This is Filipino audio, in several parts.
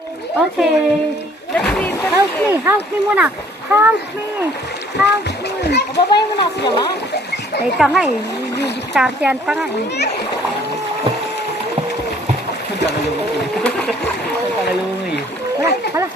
Okay. Help me muna. Help me. Babae mo na kasi naman. Eh, ka nga eh. Diskartean pa nga eh. Tagalungo eh. Hala.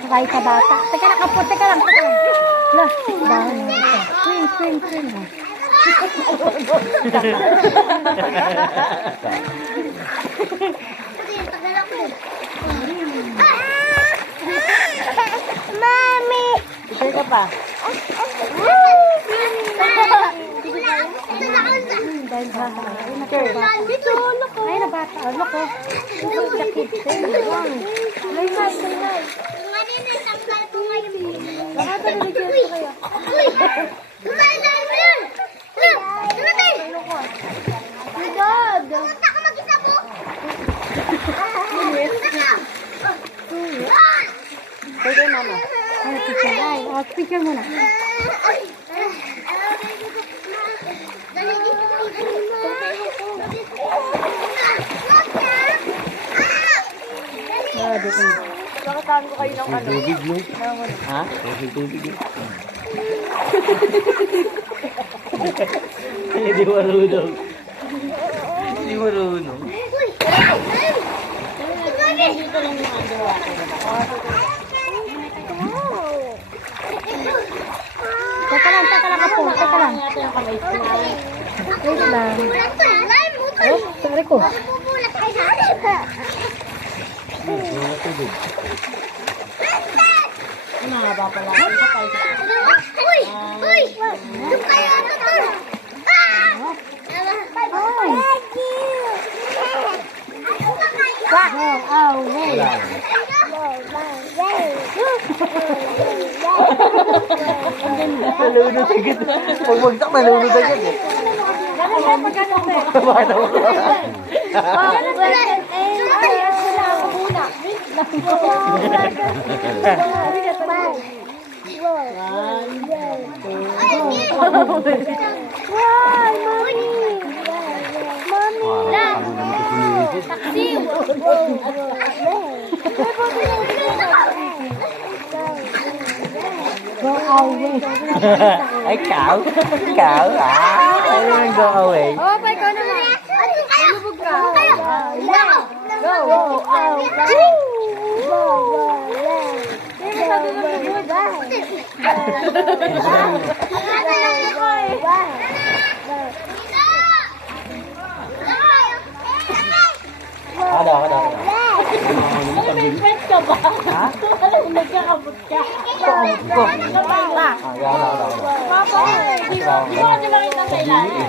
Sakay sa bata. Teka lang, kapot. Teka lang. Hala. Dahil mo ito. Swing. Mami! Isa ka pa. Dahil bata. Ay, na bata. Ano ko? Sakit. Ay, baka talaga ko kayo. Pwede mama. Ay, picture. Ay, picture muna. Pakataan ko kayo ng ano. Tubig mo. Ha? Tubig mo. Hindi marunong. Hindi marunong. Dito lang yung mga gawa ko. Teka lang ako. Teka lang. Ito yung kamay ko. Wait lang. Oh, sorry ko. Tubig. Mahaba pala. Nalunod agad. Pag-wagsak, nalunod agad eh. Bata mo. Go away. Ay, cow. Ano yung go away? Oh, pa ikaw naman. Lubog ka. Ada. Friend ka ba? Ha? Alam mo, nagkakabot ka. Go. Ada. Papa. Di mo kasi makita sa ilalim.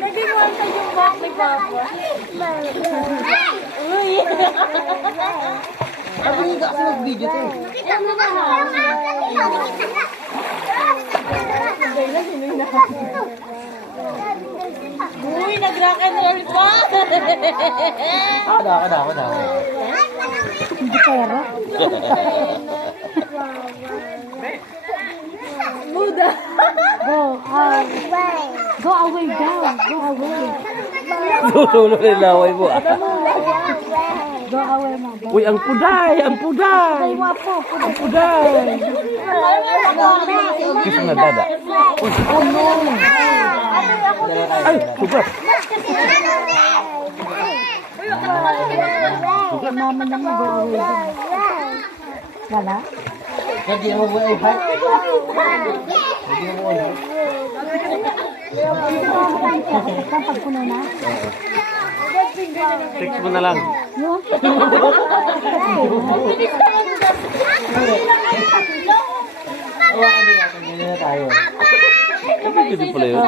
Nag-iwan sa yung box ni Papa. Uy! Sabi niyo kasi mag-video to. Uy, nag-rock and roll pa! Ada. Hindi pera. Buda! Go away daw. Go away. Lululo nilaway mo ah. Go away mo. Uy, ang puday! Ay, wapo. Ang puday! Kiss mo na dada. Uy, oh no! Ay, sugat! Sugat mama na mo. Go away. Wala? Hindi mo mo i-hide. Hindi mo mo i-hide. Kapag puno na. Text mo na lang. Yun. Hindi na tayo. Hindi pala yun.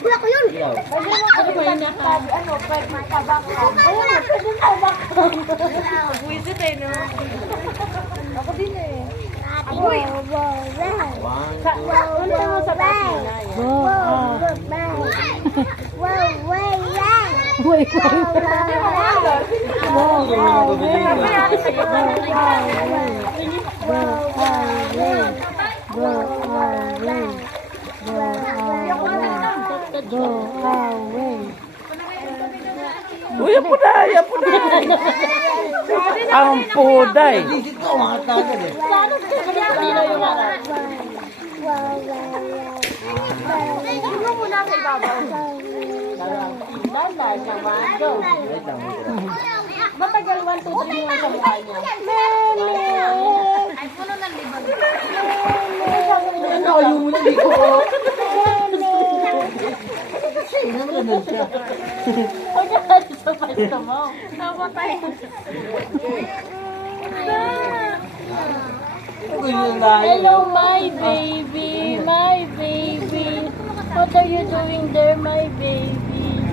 Wala ko yun. Ano ba yun nakabi? Ano, pwede matabak ka. Ayun, pwede matabak ka. Visit eh, no? Ako din eh. Uy! One, Punta mo sa taas muna. Go. Wait, Wait. Go away. Uy, yan po na. Ang puday. Visit ko, mga tagad eh. Sino yung harap? Tingnan mo muna sa ibabaw. Dandan naman. Go. Wait lang, wait lang. Matagal 1, 2, 3 yung sa mukha niya. Ay, puno ng libag. Ano kayo mo na dito ko? Tingnan mo na siya. Huwag ka sa pasta mo. Napatay. Hello, my baby. My baby. What are you doing there, my baby?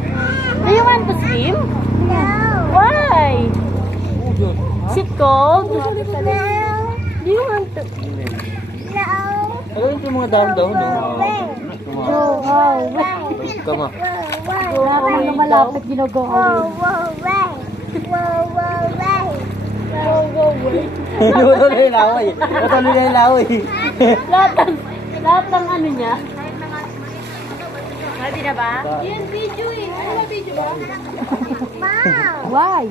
Do you want to swim? No. Why? Is it cold? No. Do you want to? Ano yung mga daon-daon, no? Go away. Come on. Lahat ng lumalapit, go away. Natuloy na yung laway. Natuloy na yung laway. Lahat ng ano niya? Happy na ba? Yan, video eh. Ano ba video ba? Why?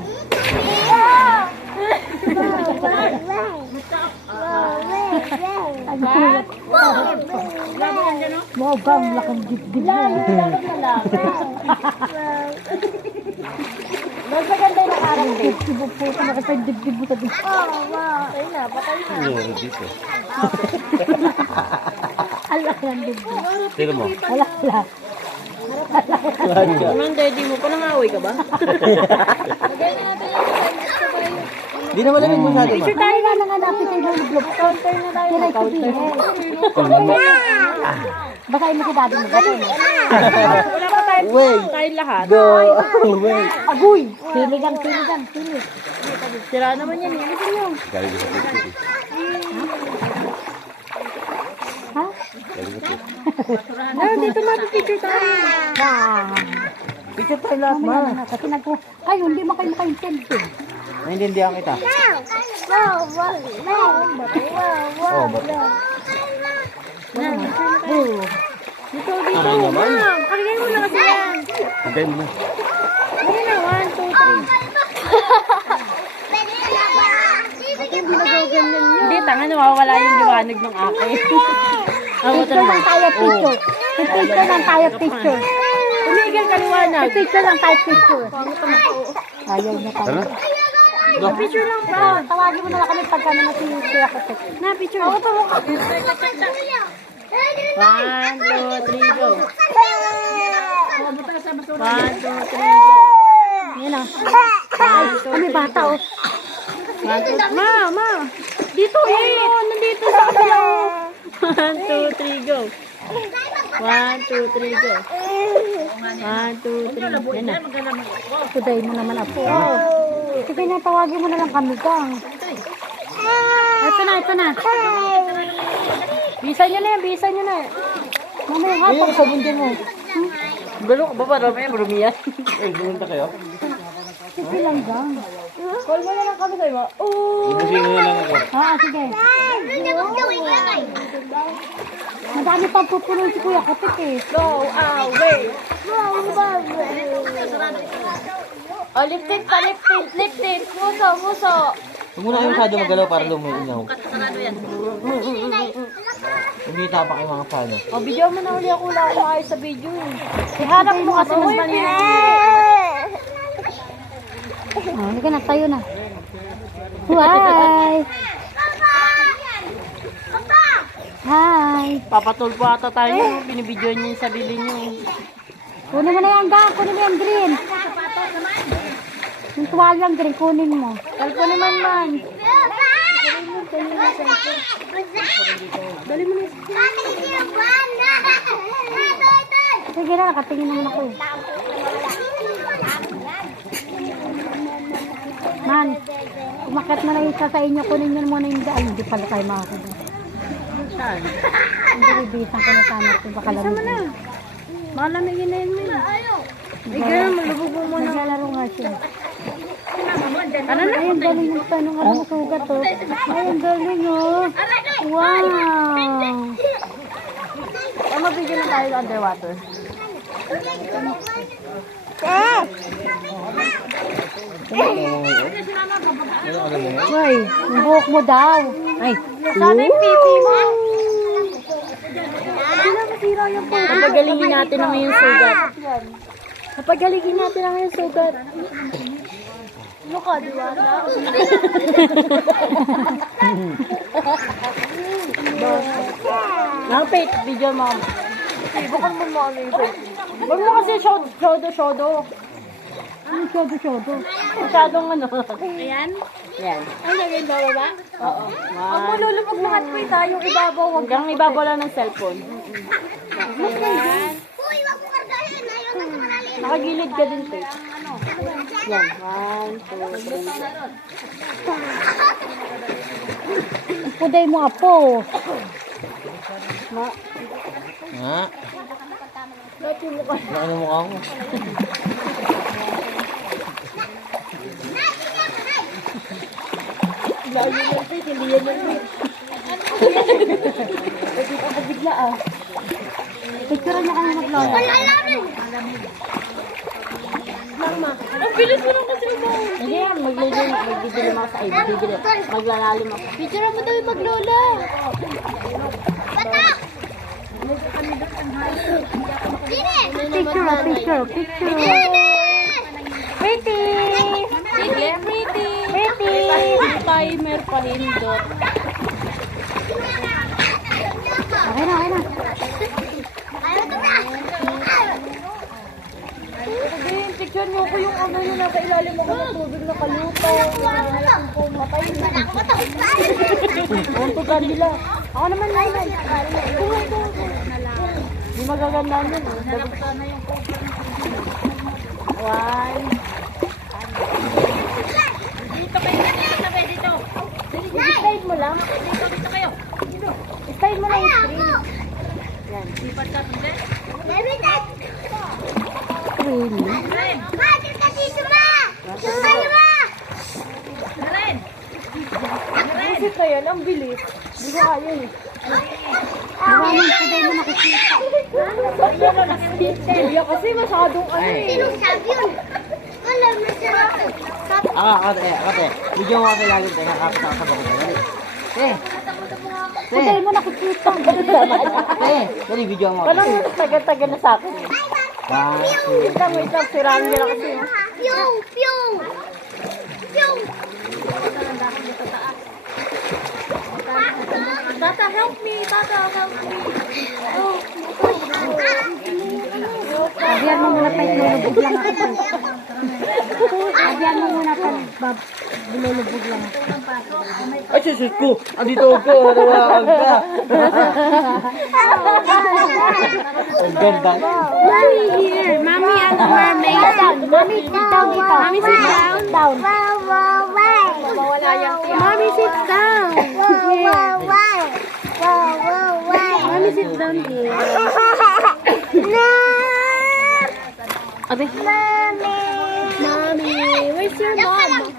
Wow, bang lakang dibdib mo. Lalo na lang. Mas maganda yung nakarang date. Dibdib mo po. Nakita yung dibdib mo sa dibdib. Patay na, patay na. Ano dito? Alak lang dibdib. Tira mo. Alak lang. Naman, daddy mo pa nangaway ka ba? Di naman namin mo natin, ma. Picture tayo nga nang hanapin sa ibang vlog. Counter na tayo. Counter. Basahin mo si daddy mo. Wala pa tayo. Wait. Tayo lahat. Go away. Agoy! Siligang, siligang, silig. Sira naman yan. Ilisin nyo. Galing ko sa picture. Ha? Dito picture tayo. Picture tayo lahat, ma. Kasi ay, hindi mo kayo makaintindi. Naintindihan kita. Oh, ba't? Dito. Ano naman? Pakinggan mo na kasi yan. Hintay mo na. Ayun na, 1, 2, 3. Hindi, tanga, nawawala yung liwanag ng akin. Picture lang tayo, picture. Picture lang tayo, picture. Tumigil ka liwanag. Picture lang tayo, picture. Ayaw na tayo. Picture lang ba? Tawagin mo na lang kami pagka naman si Kuya Kotek. Na, picture. Ako pa mo ka. 1, 2, 3, go. 1, 2, 3, go. Yan na. Kami bata, oh. 1, 2, Ma! Dito eh! Nandito sa kabila. 1, 2, 3, go. 1, 2, 3, go. 1, 2, 3. Yan na. Kuday mo naman ako. Sige na, tawagin mo na lang kami, gang. Ito na. Bisa nyo na yan, bisa nyo na. Mamaya nga, pag sabundi mo. Galo ka ba ba? Marumi yan. Eh, bumunta kayo? Sige lang, gang. Call mo na lang kami sa'yo. Ibusin mo lang ako. Sige. Madami pang pupunin si Kuya Kotek eh. Go away. Oh, lip-tint pa, lip-tint. Muso. Huwag mo na kayo masyado magalaw para lumainaw. Umita pa kayo mga fan. Oh, video mo na uli ako wala akong ayos sa video eh. Iharap mo kasi mas maliit. Halika na, tayo na. Hi! Hi! Papatulpo ata tayo. Binibidyo niyo yung sarili niyo. Kunin mo na yan, gang. Kunin mo yan, green. Yung tuwalyang green, kunin mo. Kalpo naman man. Dali mo na. Sige na, nakatingin naman ako. Man, umakyat na lang isa sa inyo. Kunin nyo muna yung daan. Hindi pala tayo makakita. Hindi bibisan ko na sana ito. Baka lamig. Isa mo na. Malamigin na yun mo. Ay, ganun, malubog mo muna. Naglalaro nga siya. Ano na? Ay, ang galing yung tanong. Ano sugat to? Ay, ang galing oh. Wow. Ay, mabigyan na tayo underwater. Ay, yung buhok mo daw. Ay, Sana yung pipi mo. hindi na masira yung buhok. Napagalingin natin ang iyong sugat. Napagalingin natin ang iyong sugat. Ano ka, diwata? Nakapit, video mo. Bukal mo mo ano yung face. Huwag mo kasi shodo. Ano syodo-syodo? Masyadong ano. Ayan? Ayan. Ay, lagay ba ba? Oo. Huwag mo lulubog lahat po tayong ibabaw. Hanggang ibabaw lang ng cellphone. Uy, wag mo kargahin. Ayaw na sa malalim. Nakagilid ka din, Tate. Yan. 1, 2, 3. Puday mo apo. Ha? Dati mo ka. Ano mukha ko? Layo yan, Tate. Hindi yan yan, Tate. Pwede ka pabigla, ah. Picture niya kayo maglola. Ang bilis mo lang kasi mo. Hindi yan, magdidilim ako sa ay, maglalalim ako. Picture mo daw yung maglola. Bata! Sine! Picture. Pretty! Pretty! Timer pa hindot. Okay na. Ayaw ito na! Sabi, picture niyo ko yung ano yung nasa ilalim ako ng tubig na kaluto. Pumatay na. Ang tugan nila. Ako naman na yun. Hindi magaganda yun. One. Slide mo lang. Slide mo lang yung screen. Yan. Ma, dito dito ma! Tayo ma! Isip na yan, ang bilis. Hindi ko kaya eh. Maraming puday mo nakikita. Kuya kasi masyadong ano eh. Sinong sabi yun? Alam na siya. Ate. Video mo kasi lagi. Teka, kapit ako sa bako. Dali. Puday mo nakikita. Dali, video mo. Parang taga-taga na sa akin. Wait lang, siraan nila kasi. Pyong! Pyong! Pyong! Tata, help me! Sabihan mo muna tayo, lulubog lang ako. Sabihan mo muna tayo, lulubog lang ako. Ay, sus ko. Andito ako. Nawakan ka. Ang ganda. Mommy here. Mommy and mermaid. Mommy, sit down dito. Mommy, sit down. Down. Mommy, sit down. Mommy, sit down here. Ate. Mommy, where's your mom?